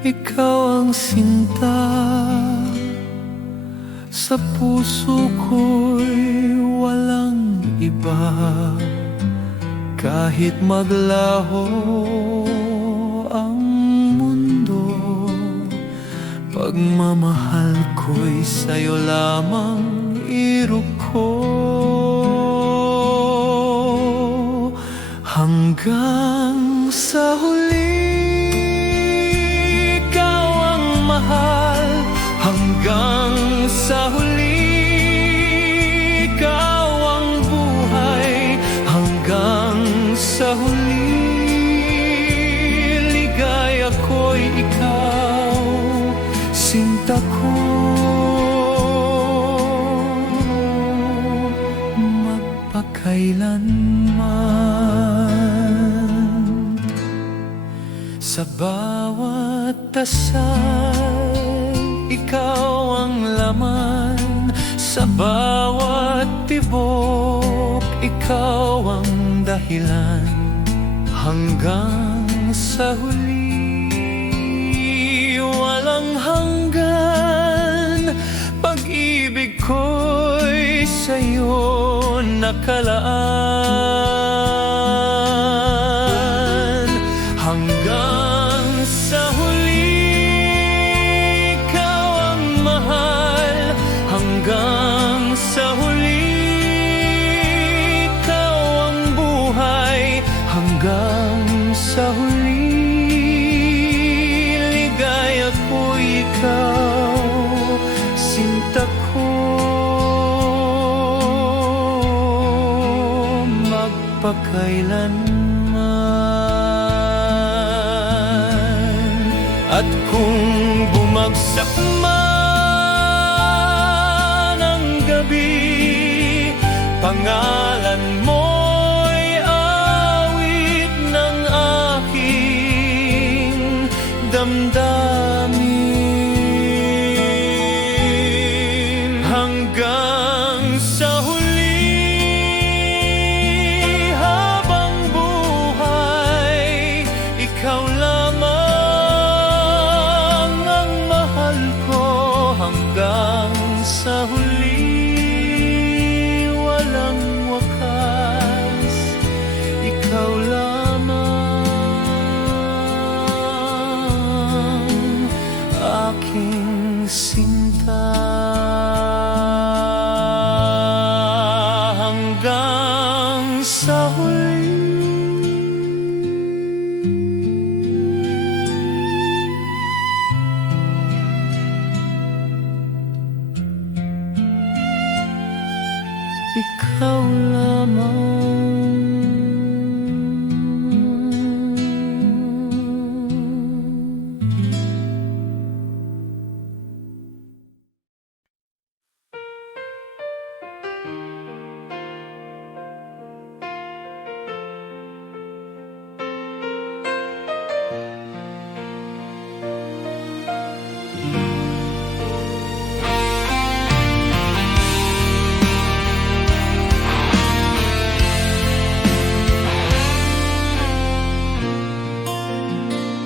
ikaw ang sinta. Sa puso ko'y walang iba. Kahit maglaho ang mundo, pagmamahal ko'y sa'yo lamang iruko. Hanggang sa huli, ikaw ang mahal. Hanggang sa huli, ikaw ang buhay. Hanggang sa huli, ligaya ko'y ikaw, sinta ko. Magpakailanman, sa bawat dasal, ikaw ang laman. Sa bawat tibok, ikaw ang dahilan. Hanggang sa huli, walang hanggan. Pag-ibig ko'y sa'yo nakalaan. Hanggang sa huli, ikaw ang mahal. Hanggang sa huli, ikaw ang buhay. Hanggang sa huli, ligaya ko'y ikaw, sinta ko. Magpakailanman. At kung bumagsak man ang gabi, pangalan mo'y awit ng aking damdamin. Hanggang sa huli, habang buhay, ikaw lamang ang mahal ko. Hanggang sa huli, walang wakas, ikaw lamang aking sinta. Hanggang sa huli, ikaw lamang.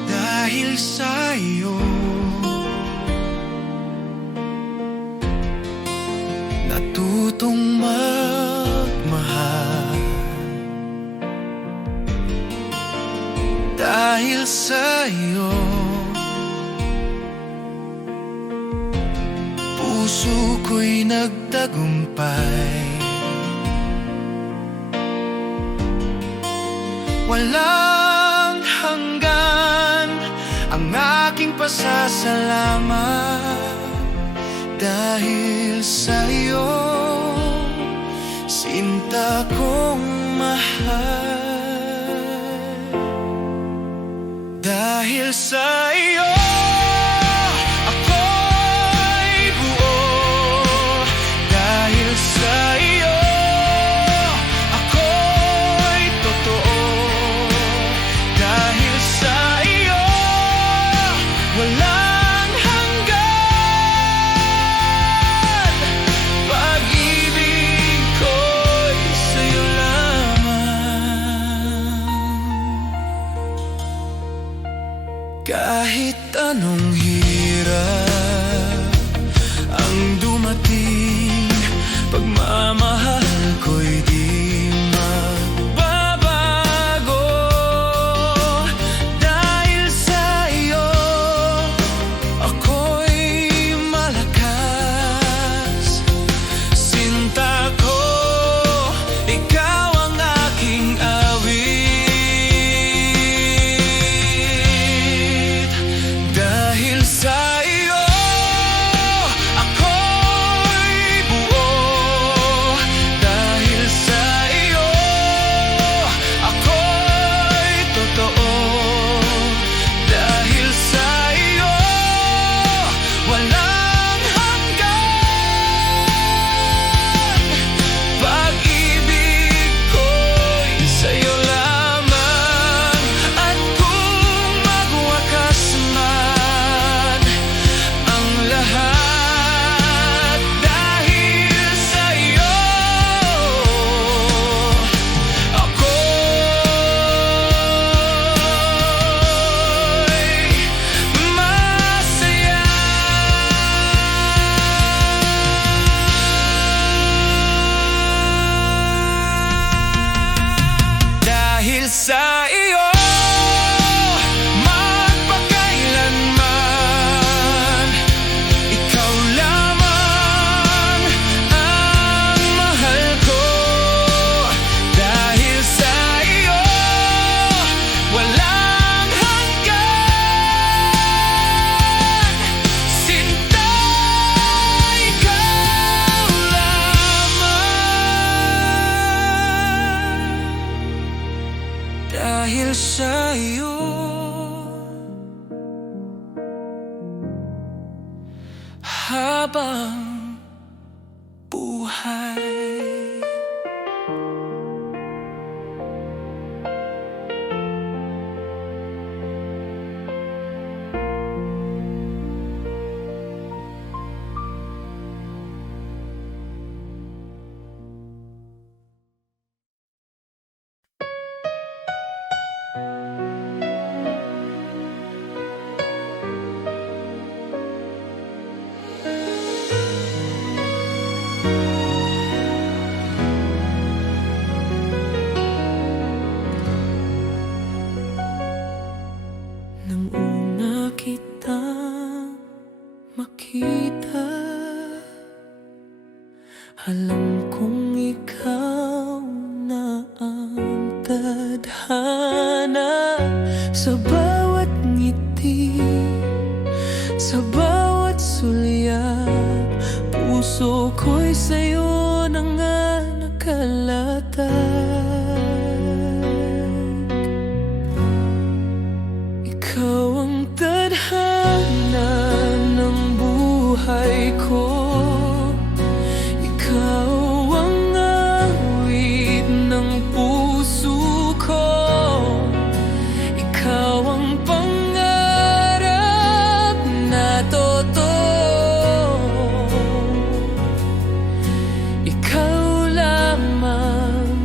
Dahil sa'yo, natutong magmahal. Dahil sa'yo, puso ko'y nagtagumpay. Walang hanggan ang aking pasasalamat. Dahil sa'yo, sinta kong mahal. Dahil sa'yo, ako'y buo. Dahil sa'yo, ako'y totoo. Dahil sa'yo, walang hanggan. Pag-ibig ko'y sa'yo lamang. Kahit anong hirap ang dumating, pagmamahal ko'y di magbabago. Dahil sa iyo, ako'y malakas. Sinta ko, ikaw ang aking awit. Dahil sa iyo, ako'y buo. Dahil sa iyo, ako'y totoo. Dahil sa iyo, walang hanggan. Pag-ibig ko'y sa'yo lamang. At kung magwakas man ang lahat, dahil sa'yo, ako'y masaya. Dahil sa iyo, magpakailanman, ikaw lamang ang mahal ko. Dahil sa iyo, walang hanggan. Sinta, ikaw lamang. Dahil sa iyo, habang buhay. Nang una kitang makita, alam kong ikaw na ang tadhana. Sa bawat ngiti, sa bawat sulyap, puso ko'y sa'yo na nga nakalatag. Ikaw ang tadhana ng buhay ko. Ikaw ang awit ng puso ko. Ikaw ang pangarap na totoo. Ikaw lamang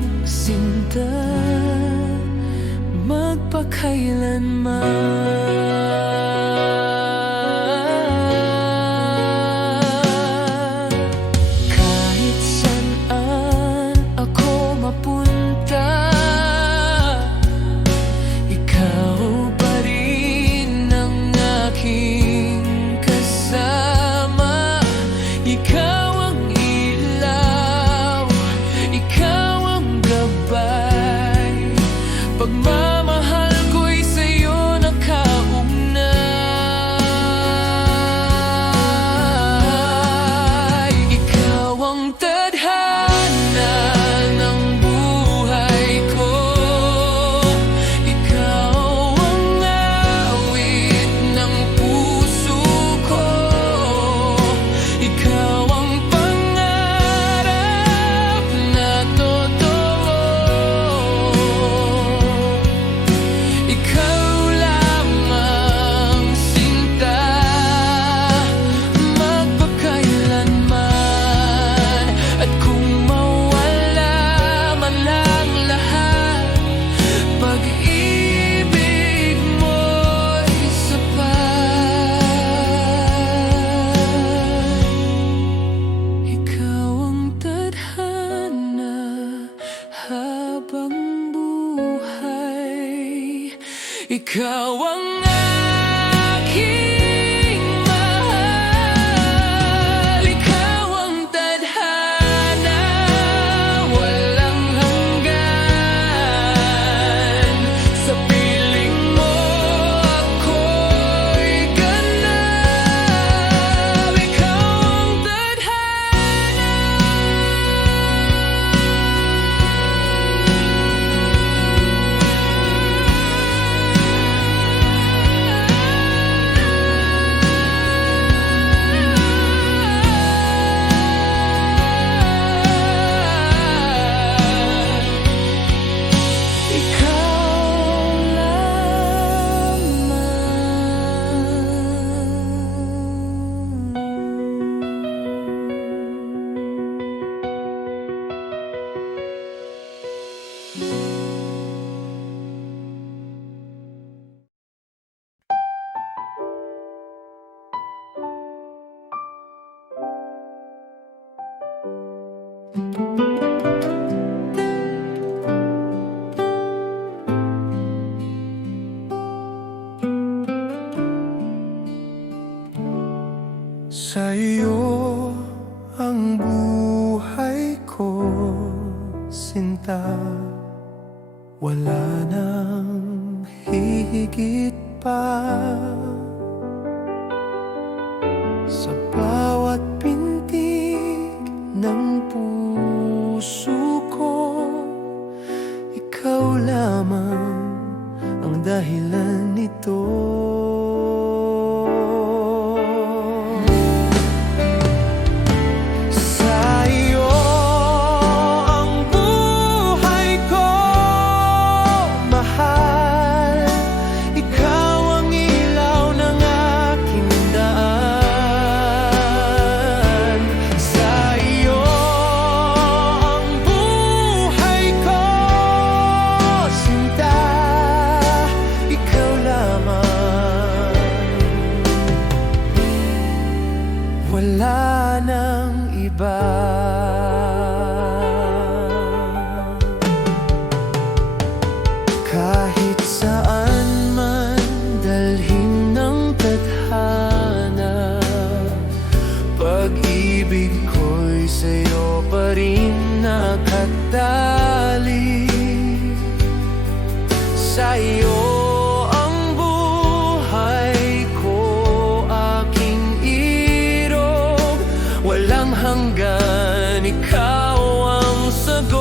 Sa'yo ang buhay ko, sinta. Wala nang hihigit pa. Sa bawat pintig ng puso ko, ikaw lamang ang dahilan nito. Wala nang iba. Kahit saan man dalhin ng tadhana, pag-ibig ko'y sa'yo pa rin nakatali. Sa'yo hanggan, ikaw ang sagot.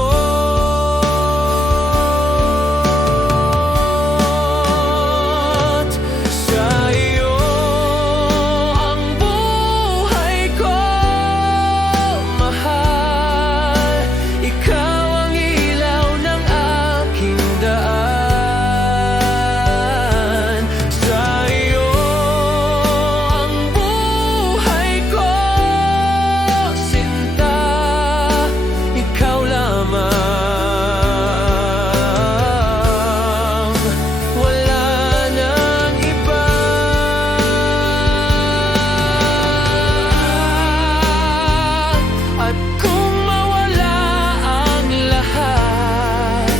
Sa'yo ang buhay ko, mahal. Ikaw ang ilaw ng aking daan. Sa'yo ang buhay ko, ikaw lamang, wala nang iba. At kung mawala ang lahat,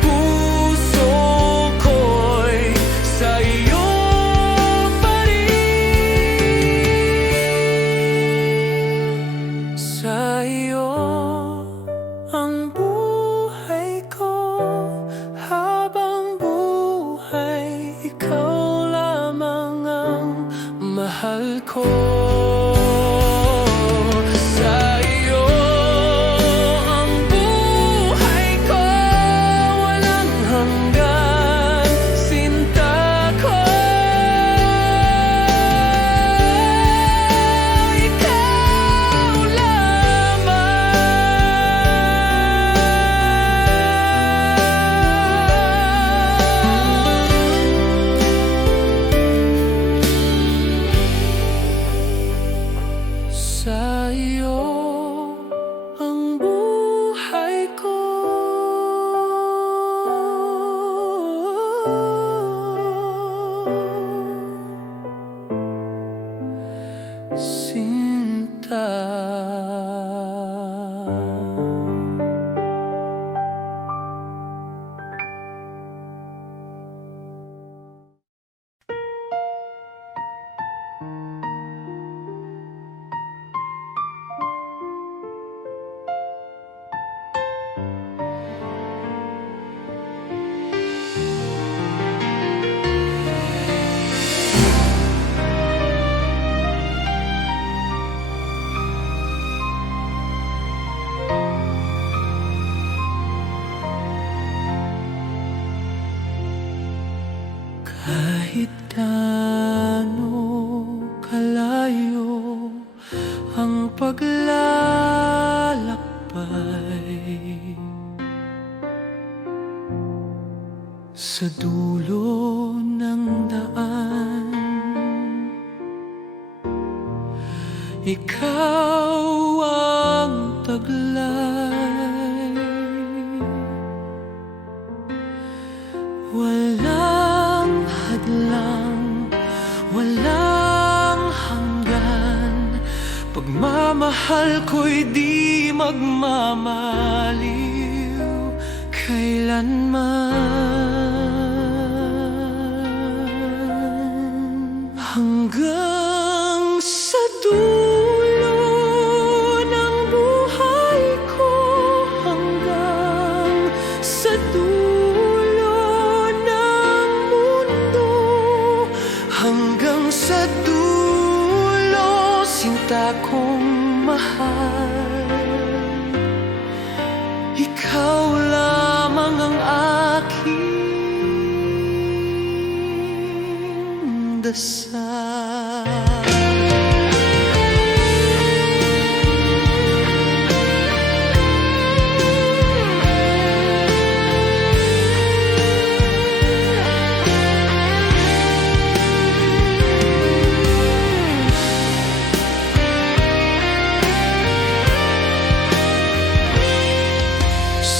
puso ko'y sa'yo pa rin. Sa'yo ang buhay ko, habang buhay, ikaw lamang ang mahal ko. Sa'yo ang buhay ko, walang hanggan, sinta ko. Ikaw sa'yo ang buhay ko, sinta. Kahit gaano kalayo ang paglalakbay, sa dulo ng daan, ikaw ang taglay. Walang hadlang, walang hanggan, pagmamahal ko'y di magmamaliw kailanman. Hanggang sa dulo sa dulo, sinta kong mahal, ikaw lamang ang aking dasal.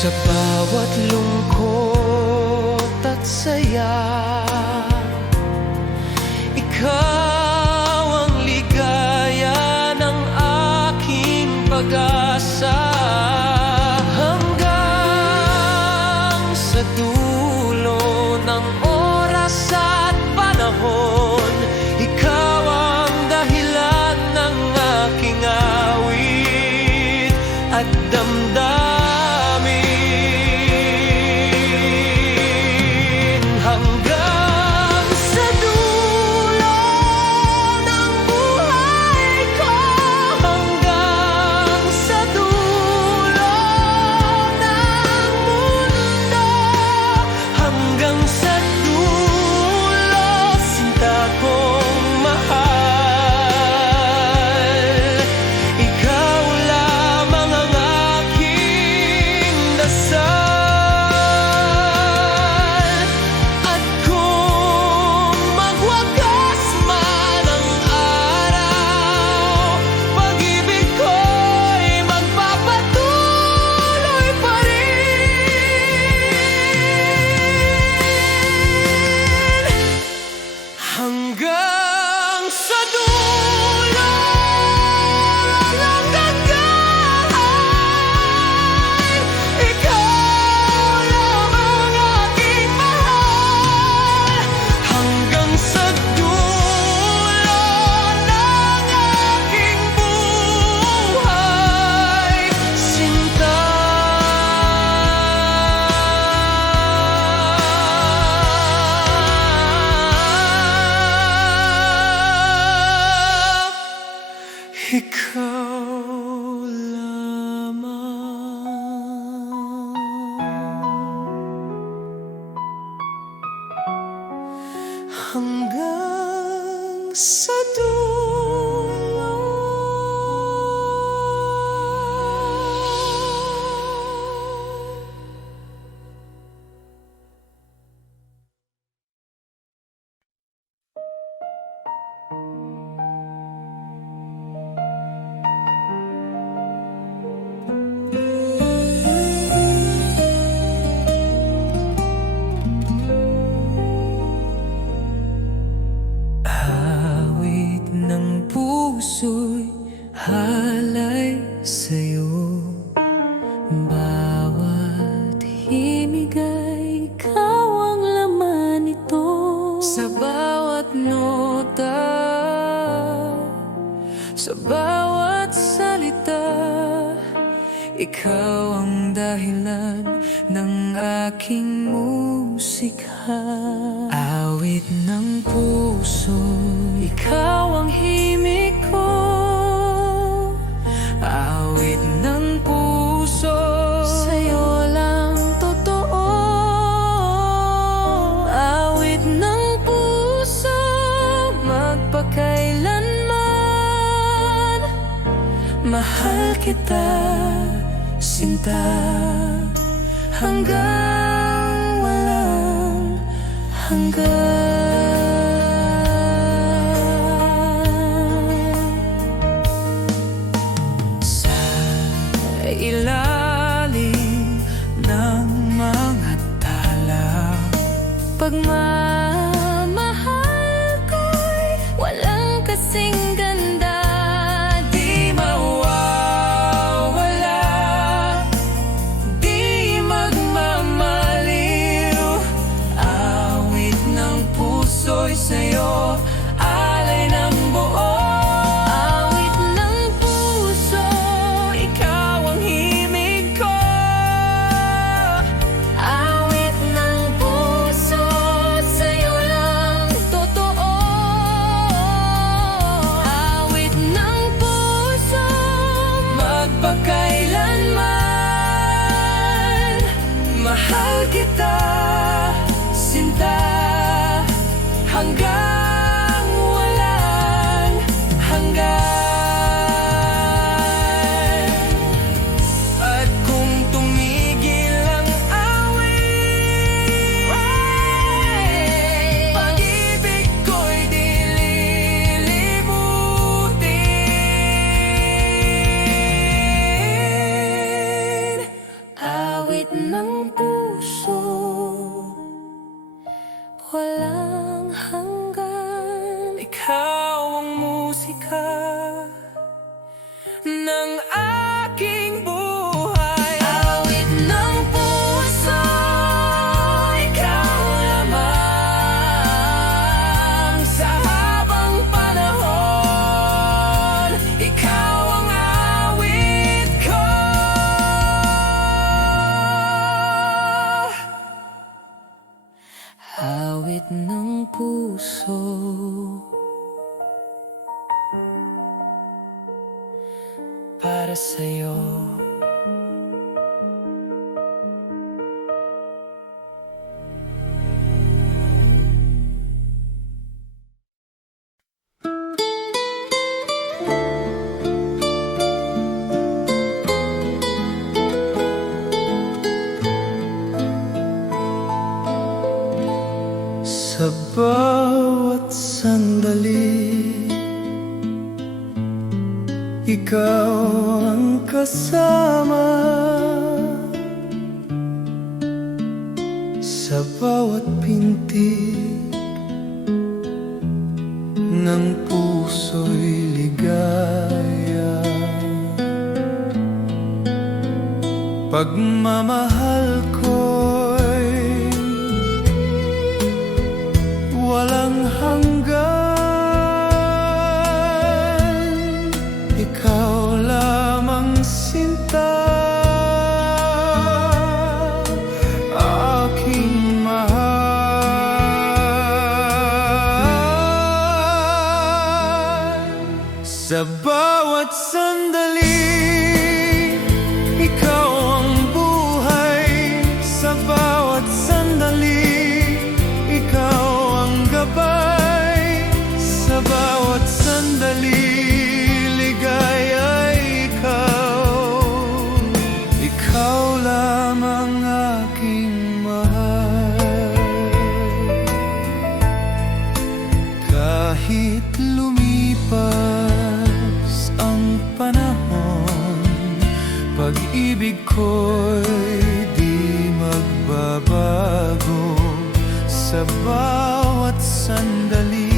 Sa bawat lungkot at saya, ikaw ang ligaya ng aking pag-asa. Hanggang sa dulo ng oras at panahon, ikaw ang dahilan ng aking awit at damdamin. Ikaw lamang hanggang sa dulo. Puso'y halay sa'yo, bawat himig ay ikaw ang laman nito. Sa bawat nota, sa bawat salita, ikaw ang dahilan ng aking musika. Awit ng puso, ikaw ang himig ko. Awit ng puso, sa'yo lang totoo. Awit ng puso, magpakailanman. Mahal kita, sinta, hanggang walang hanggan. Ilalim ng mga tala, pagmamahal ko'y walang kasing ganda. Di mawawala, di magmamaliw. Awit ng puso'y sa'yo, alay ng buo. likha ng aking buhay. Awit ng puso, ikaw lamang. Sa habang panahon, ikaw ang awit ko. Awit ng puso, para sa'yo. Sa bawat sandali, ikaw ang kasama. Sa bawat pintig ng puso'y ligaya. Pagmamahal ko'y walang hanggan. Ikaw lamang sinta, aking mahal. Sa bawat sandali, ikaw ang buhay. Sa bawat sandali, ikaw ang gabay. Sa bawat sandali, ligaya ikaw. Ikaw lamang aking mahal. Kahit lumipas ang panahon, pag-ibig ko'y di magbabago. Sa bawat sandali,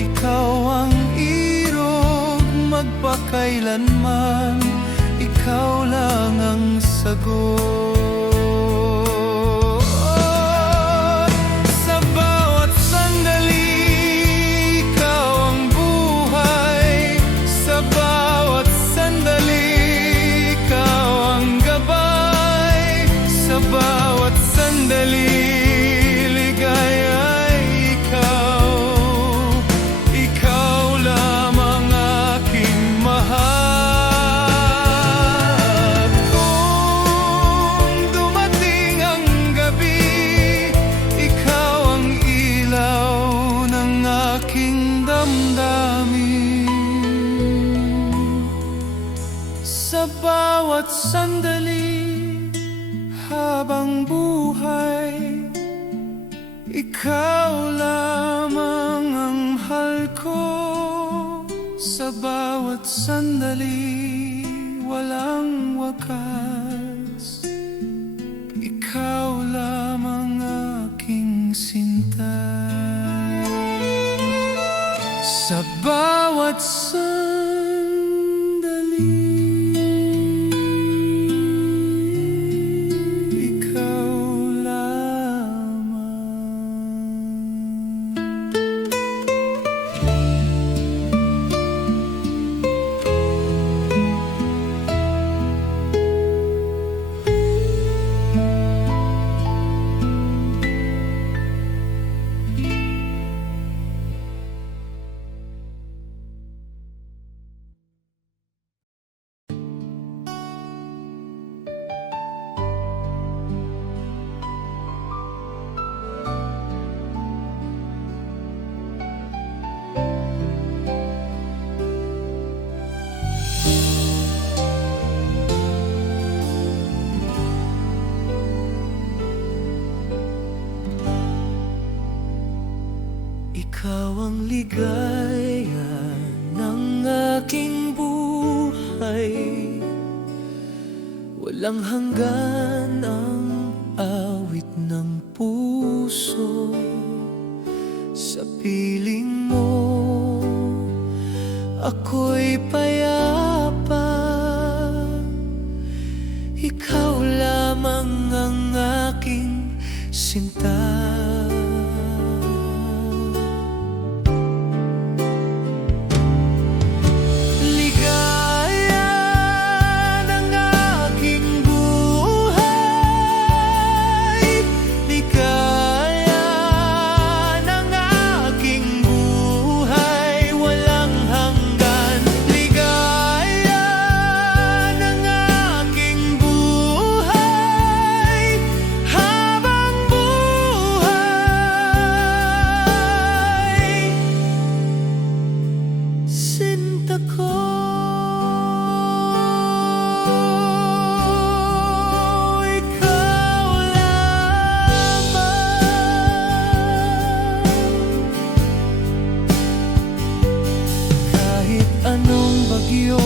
ikaw ang irog magpakailanman. Ikaw lang ang sagot. Sa bawat sandali, ikaw ang buhay. Sa bawat sandali, ikaw ang gabay. Sa bawat sandali, sa bawat sandali habang buhay, ikaw lamang ang mahal ko. Sa bawat sandali, walang wakas. Ikaw lamang aking sinta. Sa bawat sandali, ikaw ang ligaya ng aking buhay. Walang hanggan ang awit ng puso. Sa piling mo, ako'y payapa. Ikaw lamang ang aking sinta. Ligaya ng aking buhay, ligaya ng aking buhay, walang hanggan. Ligaya ng aking buhay, habang buhay. Sinta ko, ikaw lamang. Kahit anong bagyo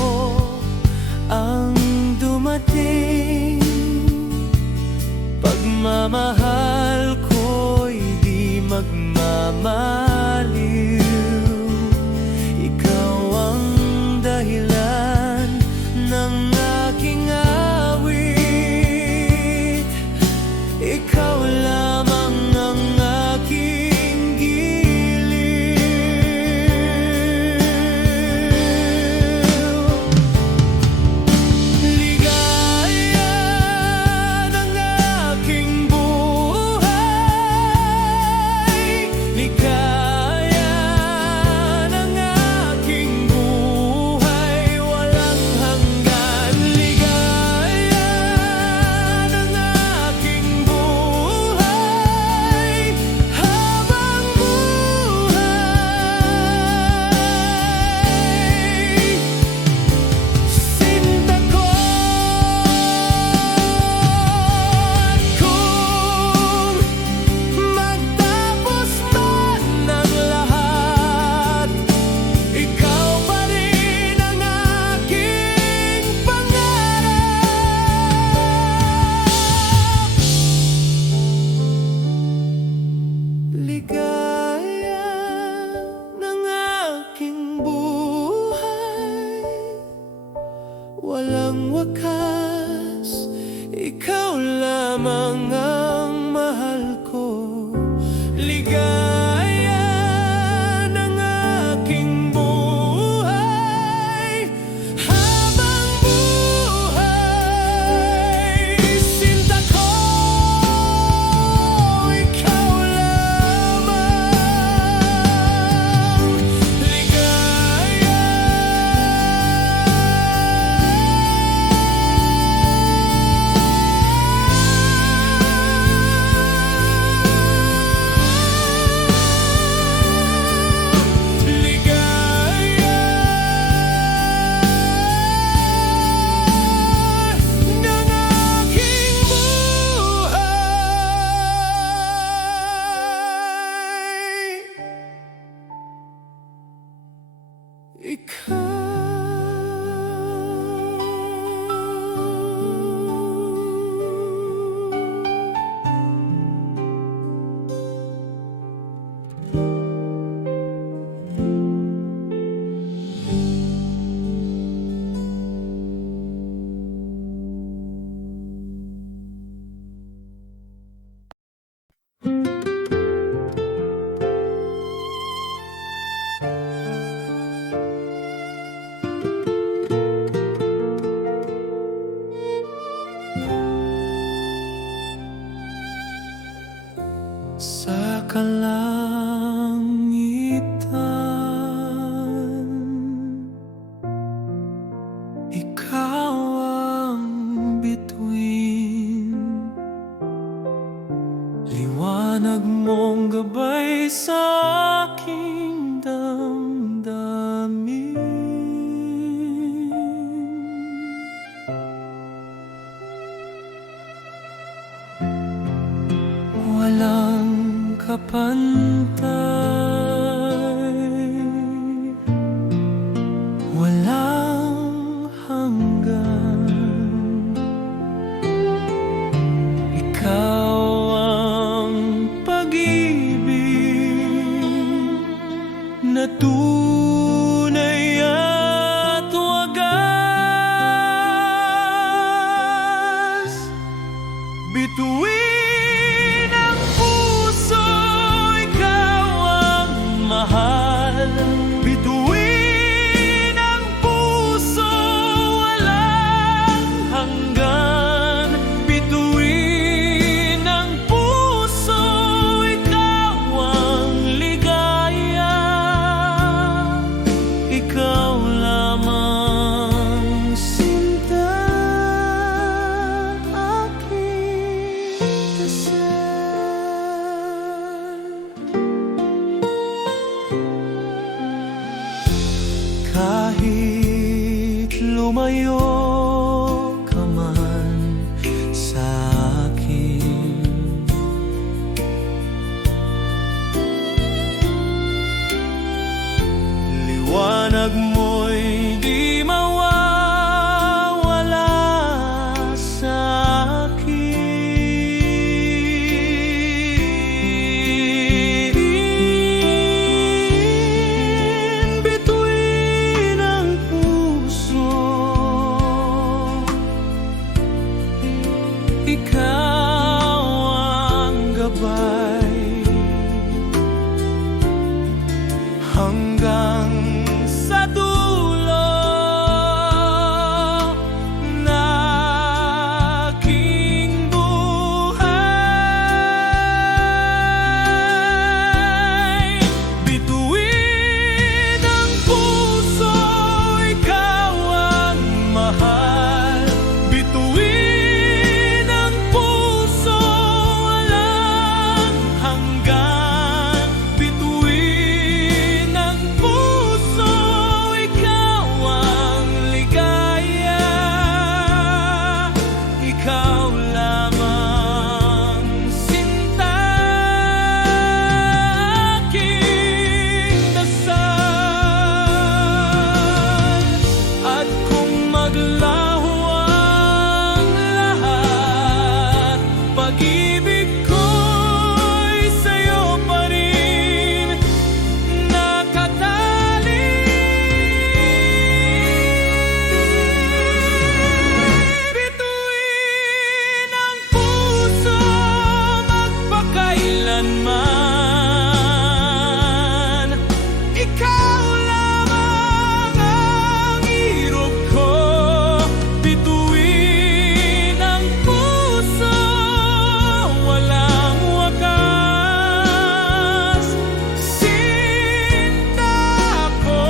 ang dumating, pagmamahal ko'y di magmamaliw. Ikaw ang dahilan ng aking awit. Ikaw lamang ang aking giliw. Ligaya ng aking buhay, ligaya ng aking buhay, walang hanggan. Ligaya ng aking buhay, habang buhay. Sinta ko, at kung magtapos man ang lahat, ikaw pa rin ang aking pangarap. Ligaya ng aking buhay, walang wakas, ikaw lamang ang mahal ko. Ligaya ng aking buhay, habang buhay. Sinta ko, ikaw lamang. Ligaya. Kahit lumayo ka man sa akin, liwanag mo'y di mawawala sa akin. Bituin ang puso, ikaw ang gabay hanggang sa dulo ng aking buhay. Bituin ang puso, ikaw ang mahal. Bituin ang puso, walang hanggan. Bituin ang puso, ikaw ang ligaya. Ikaw lamang, sinta, aking dasal. At kung maglaho ang lahat, pag-ibig ko'y sa'yo pa rin nakatali. Bituin ang puso, magpakailanman. Ikaw lamang ang irog ko. Bituin ang puso, walang wakas. Sinta ko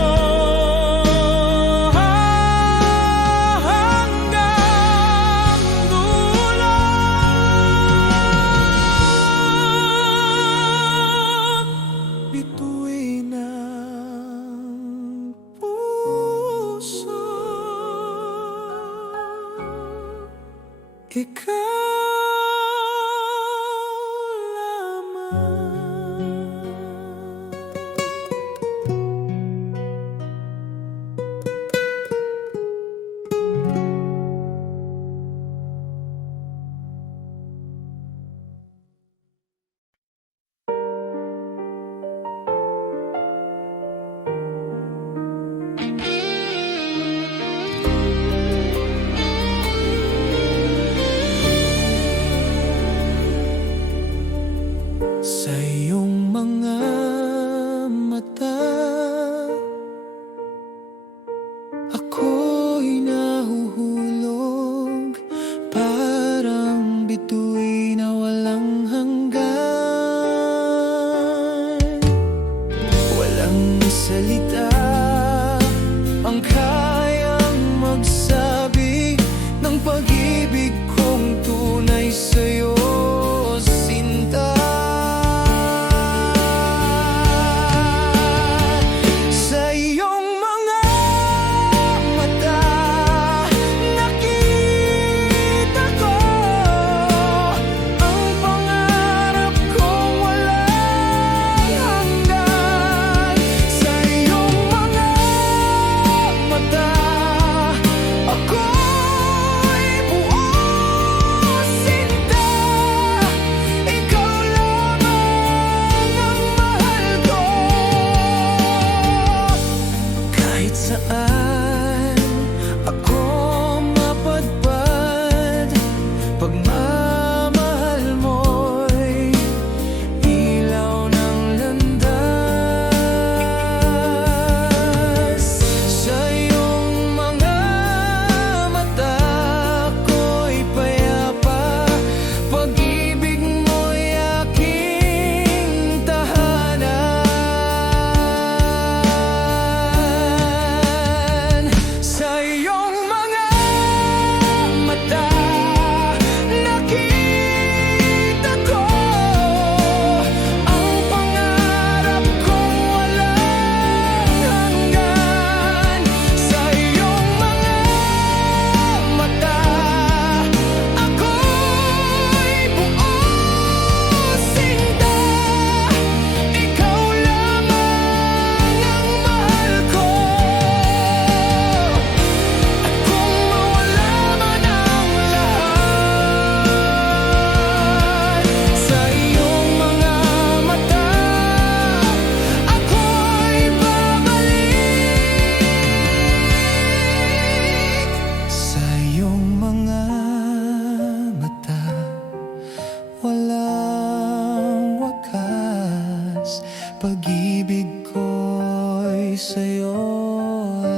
hanggang dulo. Bituin ang puso, ikaw sa iyong mga mata, ako'y nahuhulog, parang bituin na walang hanggan. Walang salita ang kayang magsabi ng pag-ibig kong tunay sa'yo, sinta. Sa iyong mga mata, nakita ko ang pangarap kong walang hanggan. Sa iyong mga mata, ako'y buo, sinta. Ikaw lamang ang mahal ko. Kahit saan ako mapadpad, pagmamahal mo'y ilaw ng landas. Sa iyong mga mata, ako'y payapa, pag-ibig mo'y aking tahanan.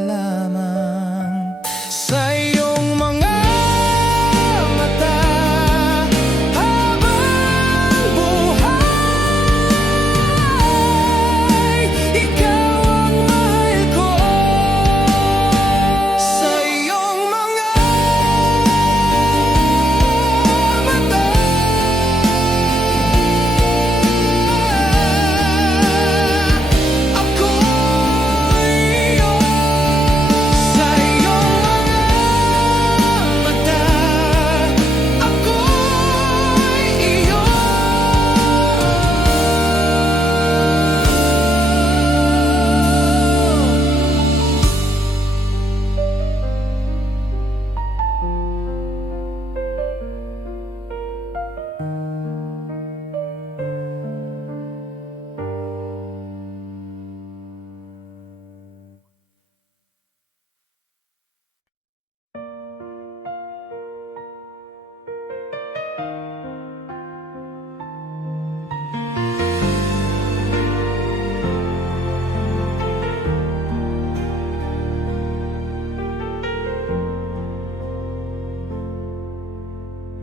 lamang. Sa iyong mga mata, habang buhay, ikaw ang mahal ko. Sa iyong mga mata, ako'y iyo. Sa iyong mga mata, ako'y iyo.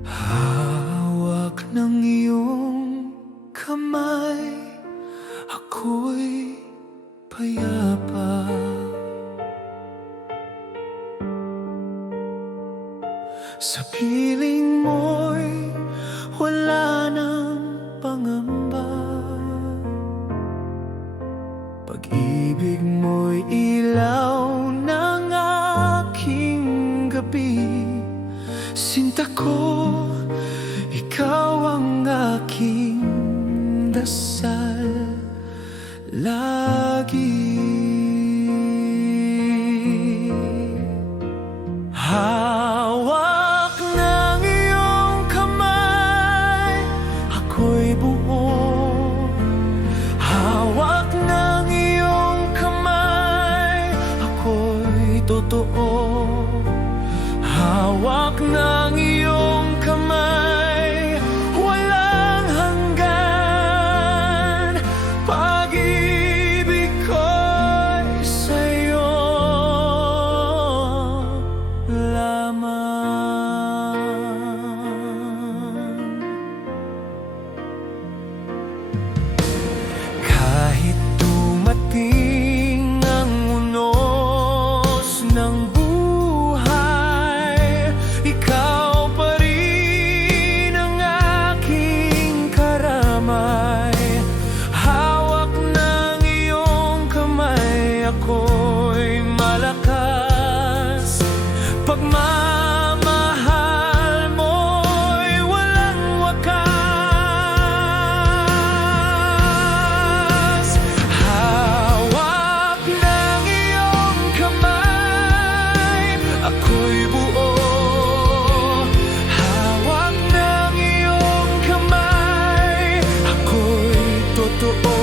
Hawak ng iyong kamay, ako'y payapa. Sa piling mo'y wala ng pangamba. Pag-ibig mo'y ilaw ng aking gabi. Sinta ko, ikaw ang aking dasal lagi. Hawak ng iyong kamay, ako'y buo. Hawak ng iyong kamay, ako'y totoo. Hawak ng iyong kamay, walang hanggan. Pag-ibig ko'y sa'yo lamang. Kahit dumating ang unos ng buhay, ikaw pa rin ang aking karamay. Hawak ng iyong kamay, ako'y malakas. Pagmamahal mo'y walang wakas. Hawak ng iyong kamay, ako'y buo. Hawak ng iyong kamay, ako'y totoo.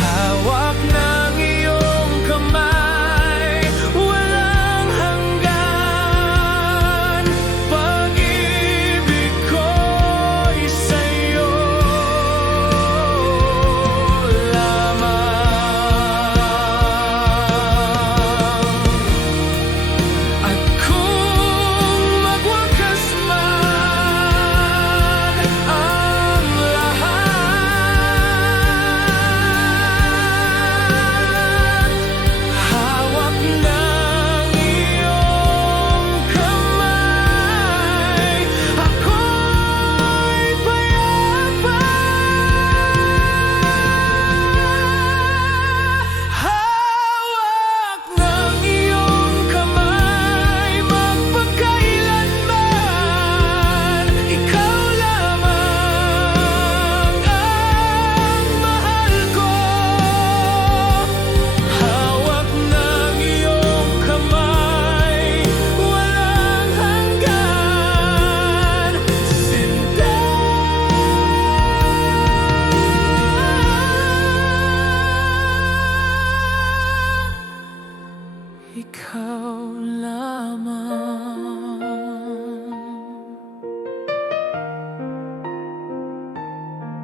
Hawak ng iyong kamay, walang hanggan. Pag-ibig ko'y sa'yo lamang. At kung magwakas man ang lahat, hawak ng iyong kamay, ako'y payapa. Hawak ng iyong kamay, magpakailanman, ikaw lamang ang mahal ko. Hawak ng iyong kamay, walang hanggan. Sinta, ikaw lamang.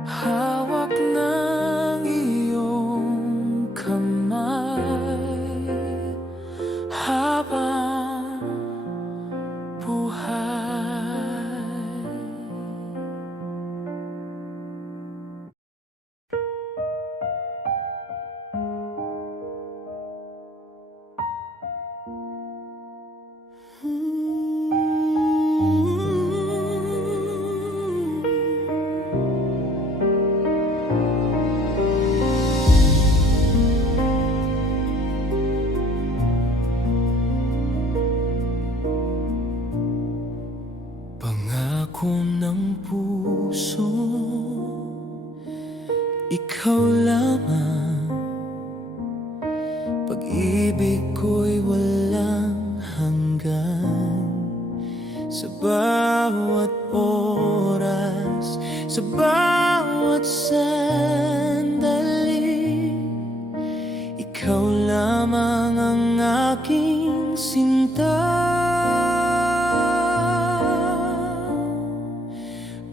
Hawak ng iyong kamay, ikaw lamang. Pag-ibig ko'y walang hanggan. Sa bawat oras, sa bawat sandali, ikaw lamang ang aking sinta.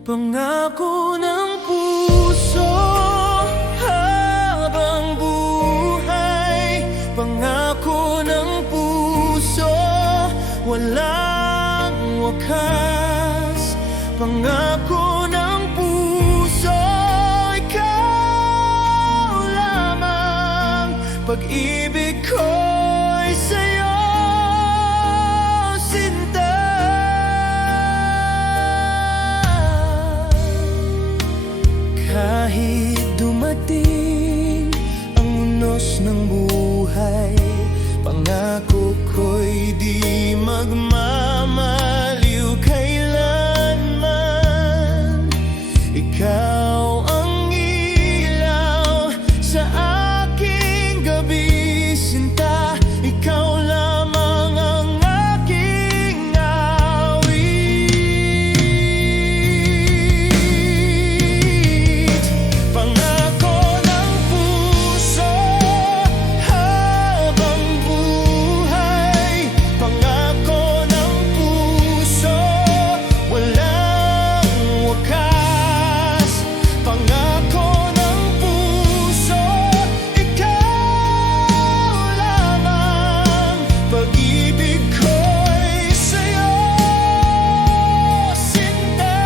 Pangako ng puso habang buhay, pangako ng puso walang wakas, pangako ng puso ikaw lamang. Pag-ibig ko'y sa'yo, sinta. Kahit dumating ang unos ng buhay, pangako ko'y di magmamaliw kailanman. Ikaw ang ilaw sa aking gabi, sinta. Ikaw lamang ang aking awit. Pangako ng puso habang buhay, pangako ng puso walang wakas, pangako ng puso ikaw lamang. Pag-ibig ko'y sa'yo, sinta.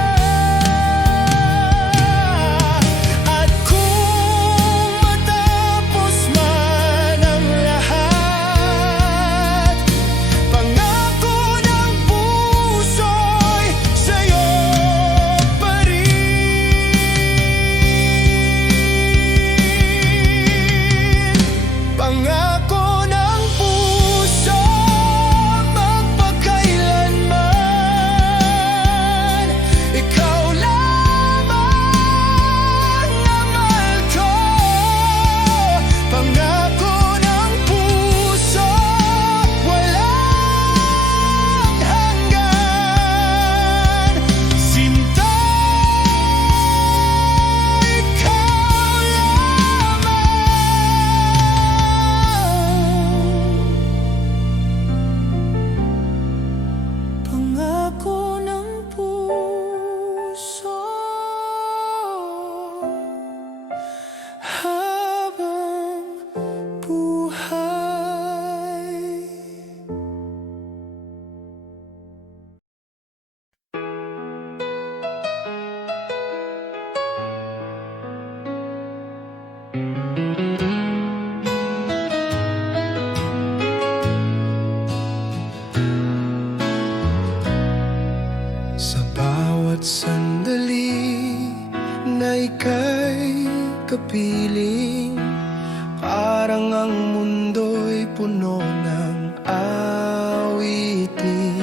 At kung matapos man ang lahat, pangako ng puso'y sa'yo pa rin. Pangako ng puso magpakailanman, ikaw lamang ang mahal ko. Pangako ng puso walang hanggan, sinta. Ikaw lamang. Pangako ng puso habang buhay. Sa bawat sandali na ika'y kapiling, parang ang mundo'y puno ng awitin.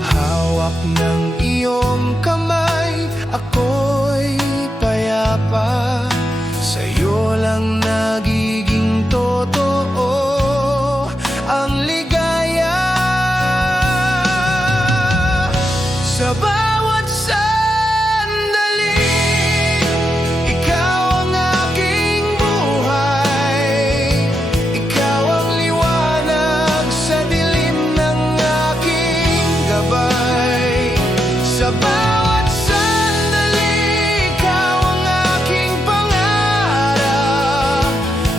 Hawak ng iyong kamay, ako'y payapa. Sa'yo lang nagiging totoo ang ligaya. Sa bawat sandali, ikaw ang aking buhay. Ikaw ang liwanag sa dilim ng aking gabay. Sa bawat sandali, ikaw ang aking pangarap.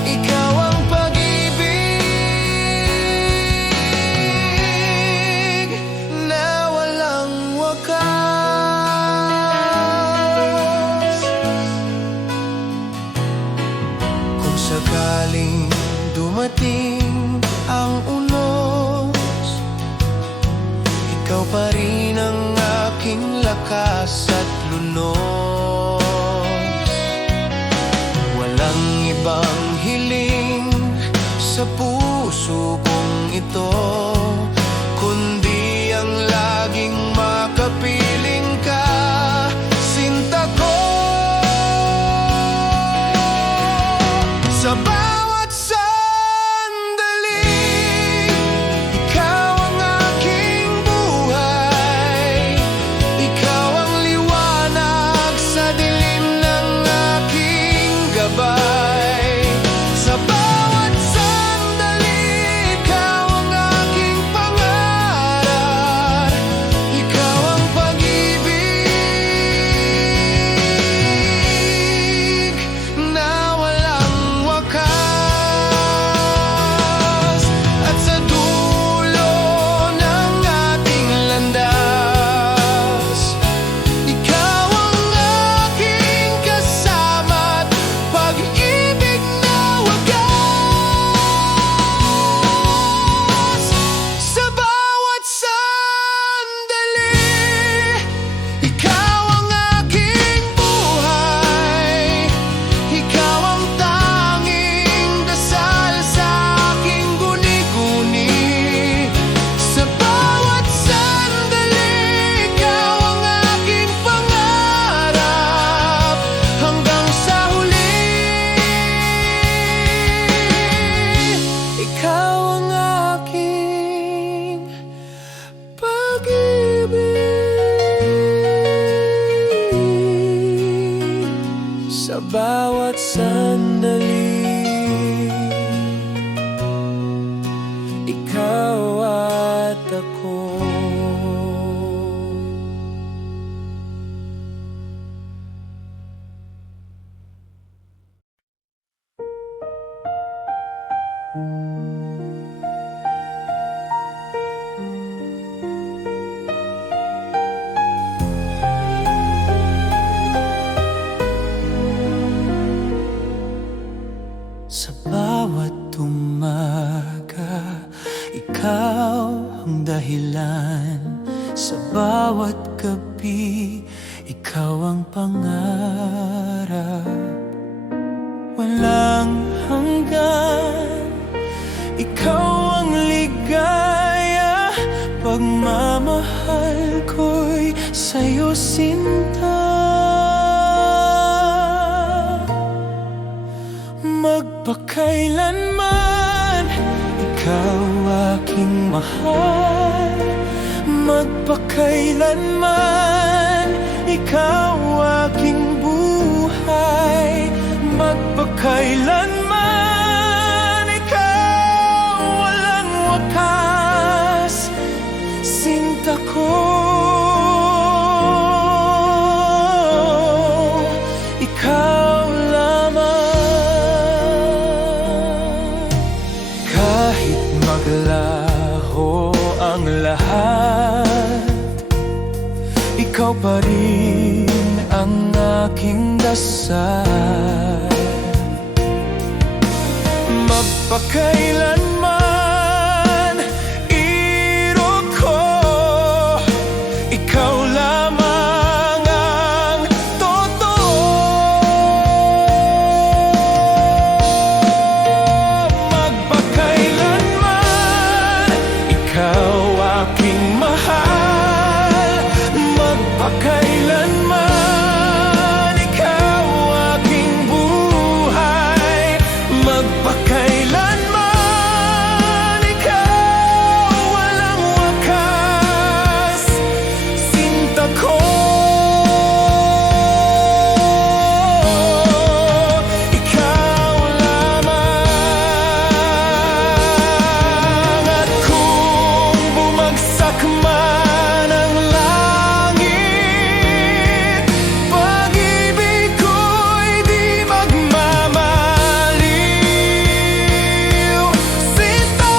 Ikaw ang pag-ibig na walang wakas. Kung sakaling dumating ang unos, ikaw pa rin ang aking lakas at lunos. Walang ibang hiling sa puso kong ito, kundi ang laging makapiling ka, sinta ko. ikaw ang aking pag-ibig. Sa bawat sandali, ikaw at ako. Sa bawat umaga, ikaw ang dahilan. Sa bawat gabi, ikaw ang pangarap. Walang hanggan, ikaw ang ligaya. Pagmamahal ko'y sa'yo sinta. Magpakailanman, ikaw aking mahal. Magpakailanman, ikaw aking buhay. Magpakailanman, ikaw walang wakas, sinta ko. Ikaw maglaho ang lahat, ikaw pa rin ang aking dasal. Magpakailanman, iro ko, ikaw lamang ang totoo. Magpakailanman, ikaw aking mahal. Magpakailanman, ikaw aking buhay. Magpakailanman, ikaw walang wakas, sinta ko. Ikaw lamang. At kung bumagsak man ang langit, pag-ibig ko'y di magmamaliw, sinta.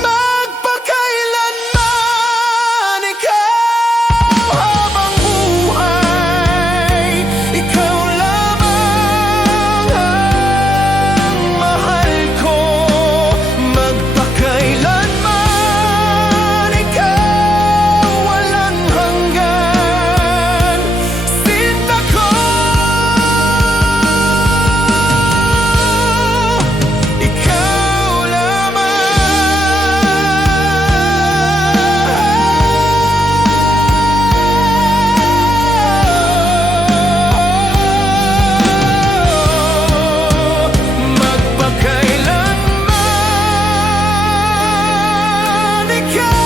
Magpakailanman, ikaw habang buhay. Ikaw lamang ang mahal ko. Magpakailanman, ikaw walang hanggan, sinta ko. Ikaw lamang. Magpakailanman, ikaw.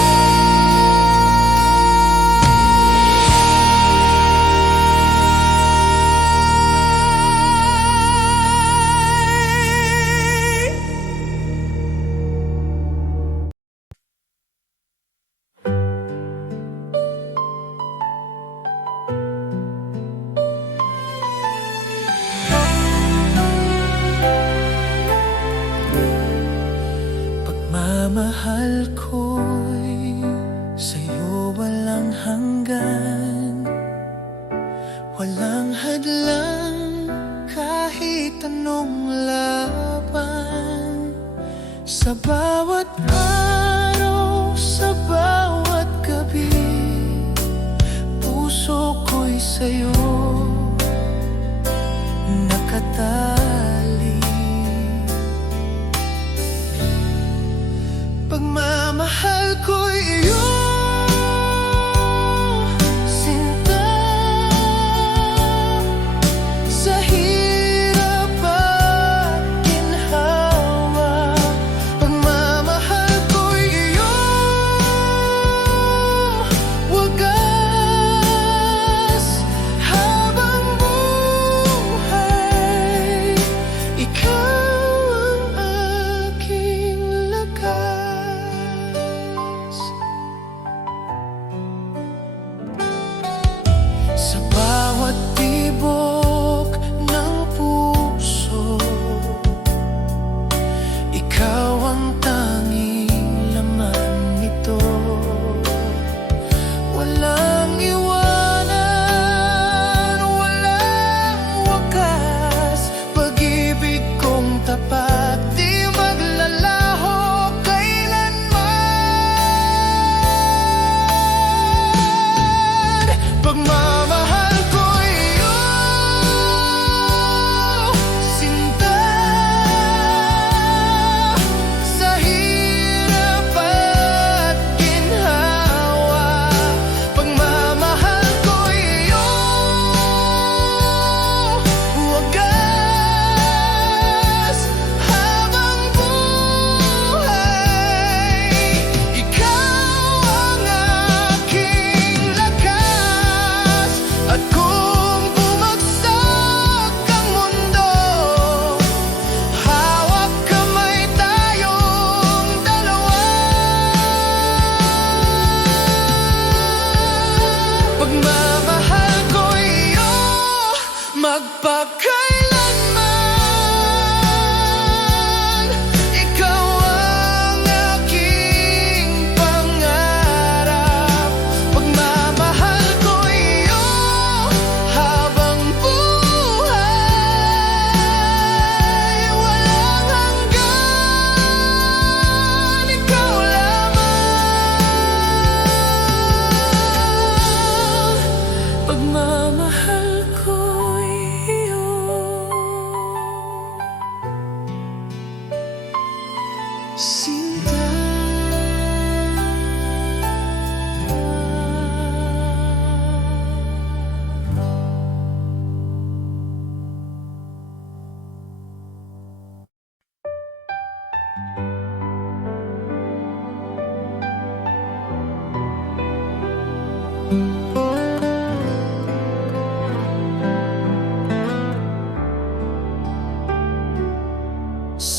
Pagmamahal ko'y sa'yo walang hanggan. Walang hadlang kahit anong laban. Sa bawat araw, sa bawat gabi, puso ko'y sa'yo nakatali. Pagmamahal ko'y iyo, sinta. Sa hirap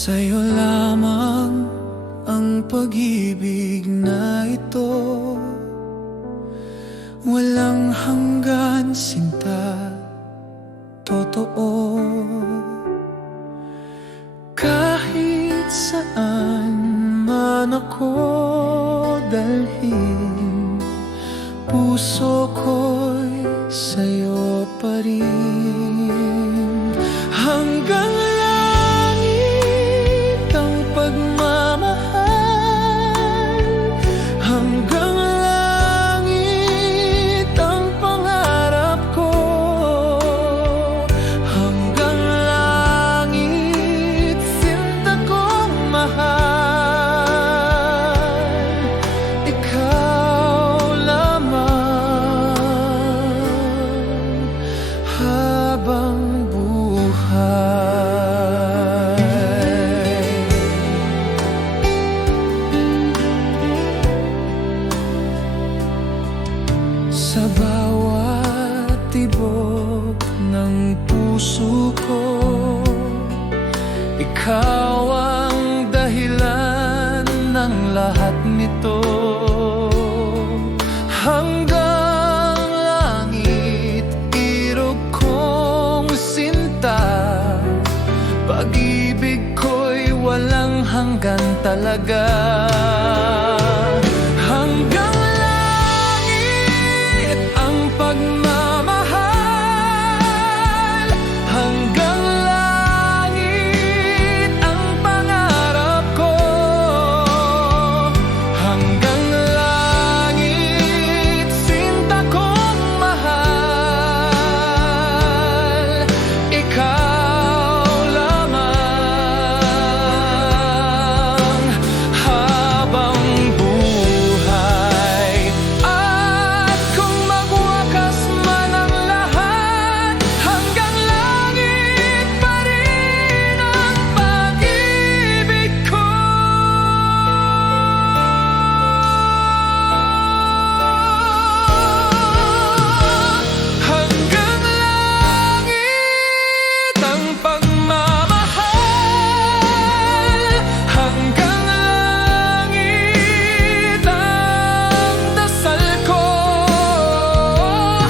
Sa'yo lamang ang pag-ibig na ito, walang hanggan sinta, totoo. Kahit saan man ako dalhin, puso ko'y sa'yo pa rin. Hanggang langit ang pagmamahal, hanggang langit ang pangarap ko, hanggang langit sinta kong mahal, ikaw lamang habang buhay. Sa bawat tibok ng puso ko, ikaw ang dahilan ng lahat nito. Hanggang langit, irog kong sinta, pag-ibig ko'y walang hanggan talaga. Hanggang langit ang pagmamahal, hanggang langit ang pangarap ko, hanggang langit sinta kong mahal, ikaw lamang habang buhay. At kung magwakas man ang lahat, hanggang langit pa rin ang pag-ibig ko. Hanggang langit ang pagmamahal, hanggang langit ang dasal ko,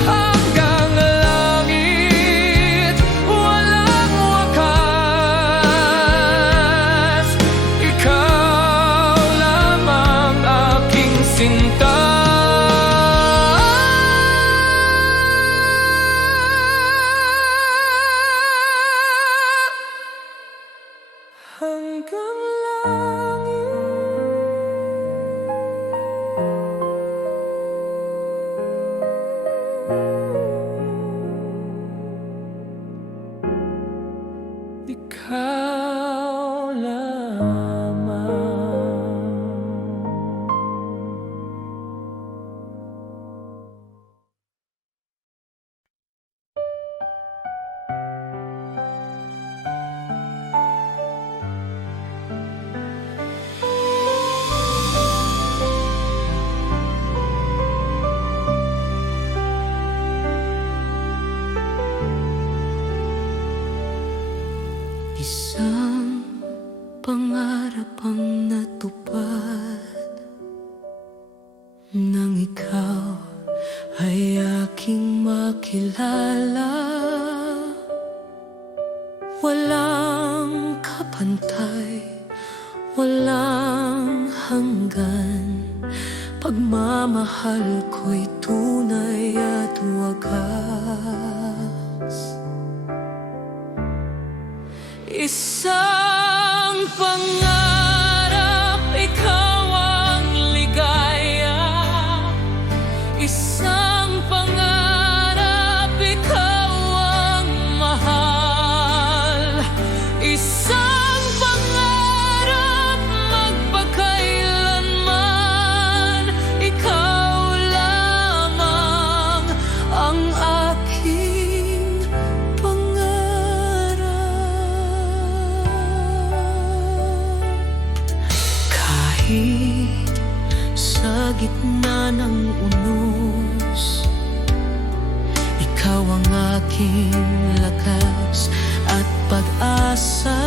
hanggang langit walang wakas, ikaw lamang aking sinta. Hanggang langit, ikaw lamang. Isang pangarap ang natupad nang ikaw ay aking makilala. Walang kapantay, walang hanggan, pagmamahal ko'y tunay at wagas. Isang pangarap, ikaw ang ligaya. Isang pangarap, ikaw ang mahal. Isang pangarap, magpakailanman, ikaw lamang ang aking pangarap. Kahit sa gitna ng unos, ikaw ang aking lakas at pag-asa.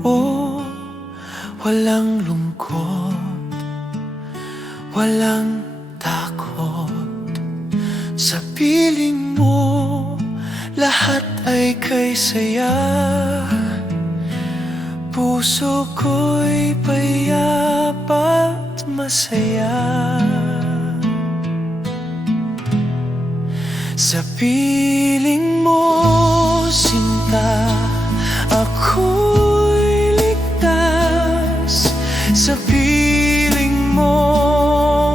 buo, walang lungkot, walang takot. Sa piling mo, lahat ay kay saya. Puso ko'y payapa't masaya. Sa piling mo, sinta, ako'y ligtas. Sa piling mo,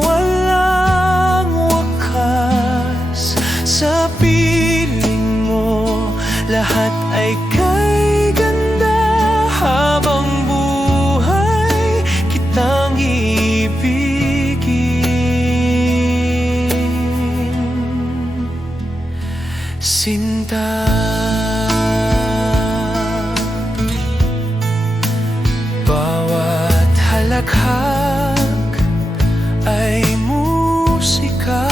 walang wakas. Sa piling mo, lahat ay kay ganda. Habang buhay, kitang ibigin, sinta. Bawat halakhak ay musika,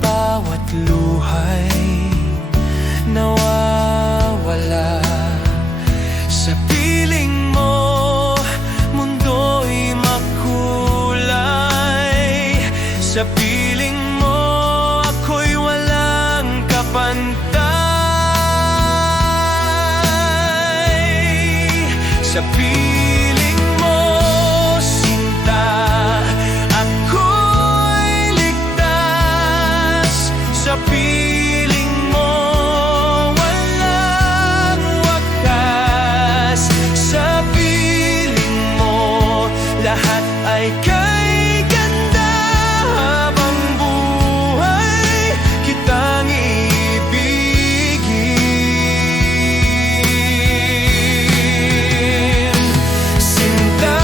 bawat luhay nawawala. Sa piling mo, mundo'y makulay. Sa piling mo, ako'y walang kapantay. Sa piling mo, sinta, ako'y ligtas. Sa piling mo, walang wakas. Sa piling mo, lahat ay kay ganda. Habang buhay, kitang ibigin, sinta.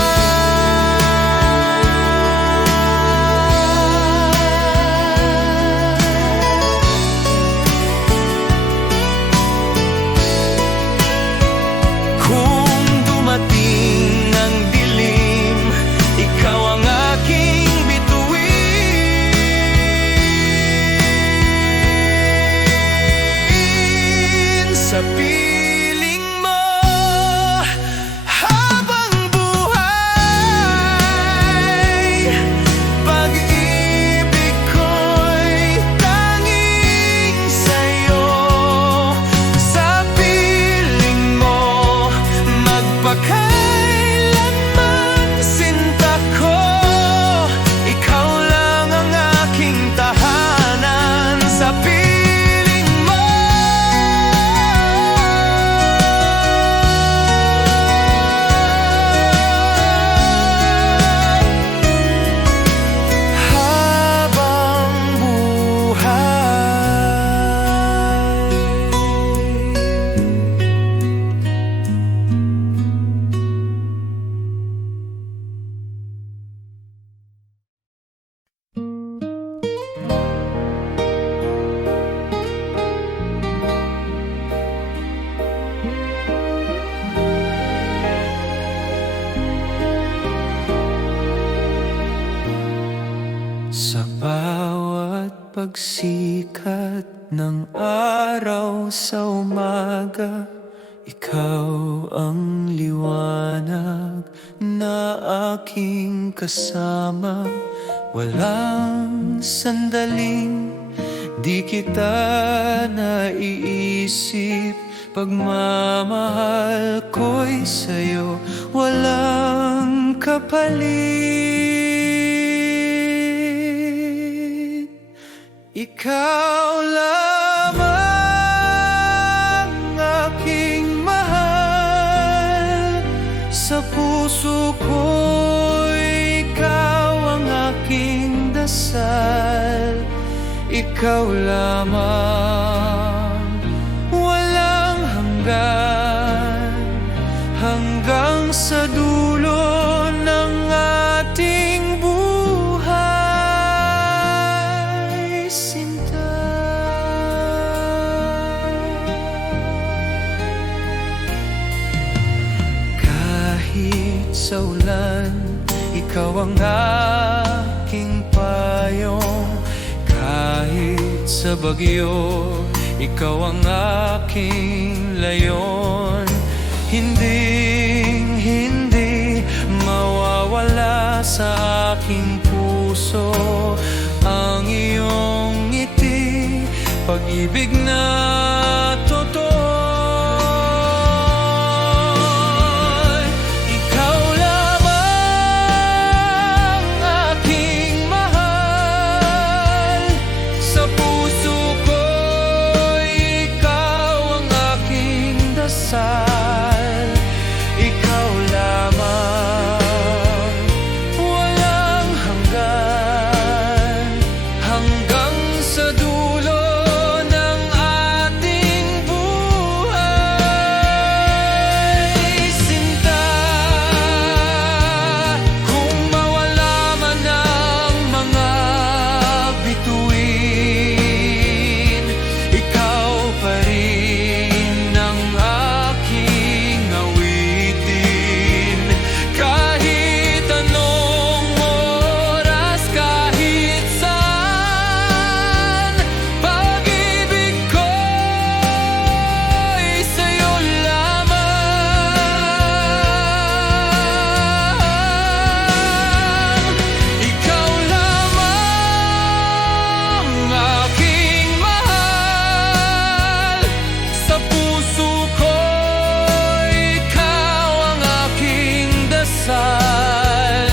Kung dumating ang dilim, ikaw ang aking bituin. Sa piling mo, habang buhay, pag-ibig ko'y tanging sa'yo. Sa piling mo, magpakailanman, sinta ko, ikaw lang ang aking tahanan. Sa piling mo, habang buhay. Sa bawat pagsikat ng araw sa umaga, ikaw ang liwanag na aking kasama. Walang sandaling di kita naiisip. Pagmamahal ko'y sa'yo, walang kapalit. Ikaw lamang aking mahal. Sa puso ko'y ikaw ang aking dasal. Ikaw lamang, walang hanggan, hanggang sa dulo ng ating buhay, sinta. Kahit sa ulan, ikaw ang aking payong. Kahit sa bagyo, ikaw ang aking layon. Hindi na totoo. Ikaw lamang aking mahal. Sa puso ko, ikaw ang aking dasal. Ikaw lamang, walang hanggan, hanggang sa dulo ng ating buhay. Sinta, kung mawala man ang mga bituin, ikaw pa rin ang aking awitin. Kahit anong oras, kahit saan, pag-ibig ko'y sa'yo lamang. Ikaw lamang aking mahal. Sa puso ko, ikaw ang aking dasal.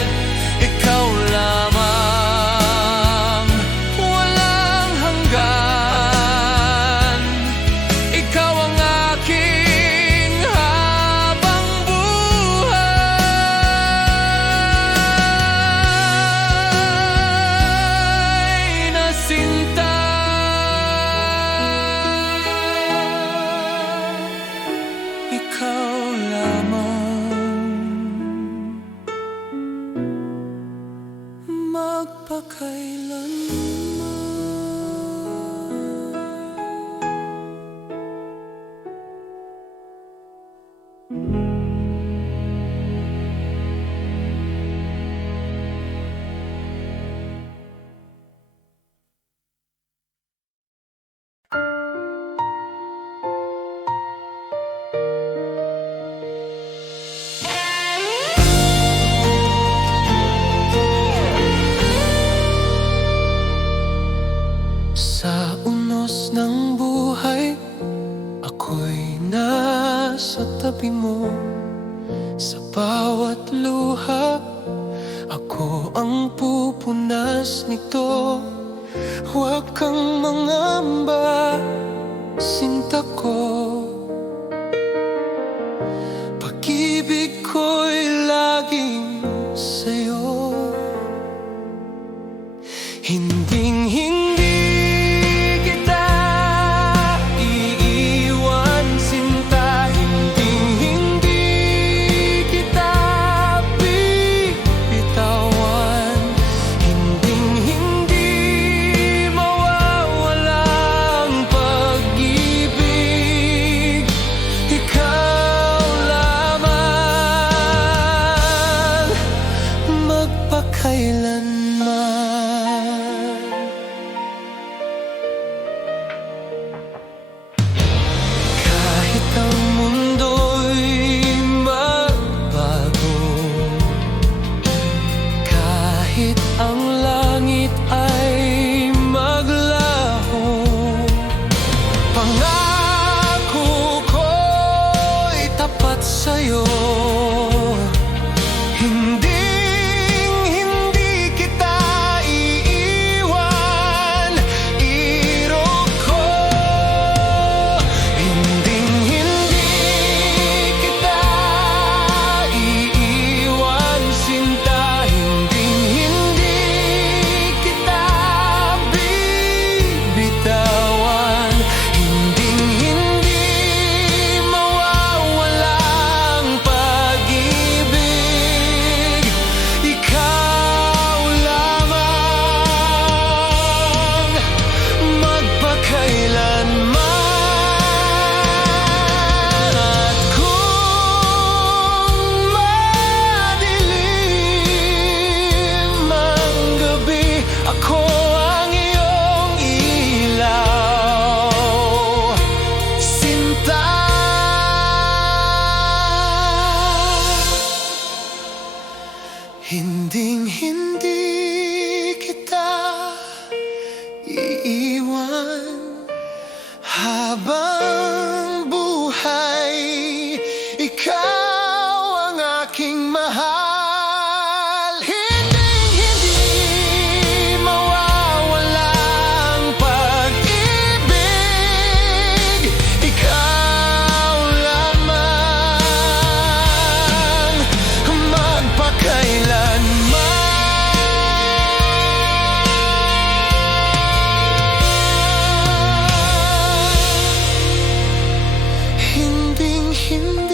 Ikaw lamang, walang hanggan. Ikaw ang aking habang buhay na sinta. Ikaw lamang, sa unos ng buhay, ako'y nasa tabi mo. Sa bawat luha, ako ang pupunas nito. Huwag kang mangamba, sinta ko. Pag-ibig ko'y laging sa'yo. Hinding-hindi kita iiwan, sinta. Hinding-hindi kita bibitawan. Hinding-hindi mawawala ang pag-ibig. Ikaw lamang, magpakailanman. Kahit ang mundo'y magbago, kahit ang langit ay maglaho, pangako ko'y tapat sa'yo. Hinding-hindi kita iiwan, iro ko. Hinding-hindi kita iiwan, sinta. Hinding-hindi kita bibitawan. Hinding-hindi mawawala ang pag-ibig. Ikaw lamang, magpakailanman. At kung madilim ang gabi, ako ang iyong ilaw, sinta. Hinding-hindi kita iiwan, aking mahal. Hindi mawawala ang pag-ibig. Ikaw lamang magpakailanman. Hinding-hindi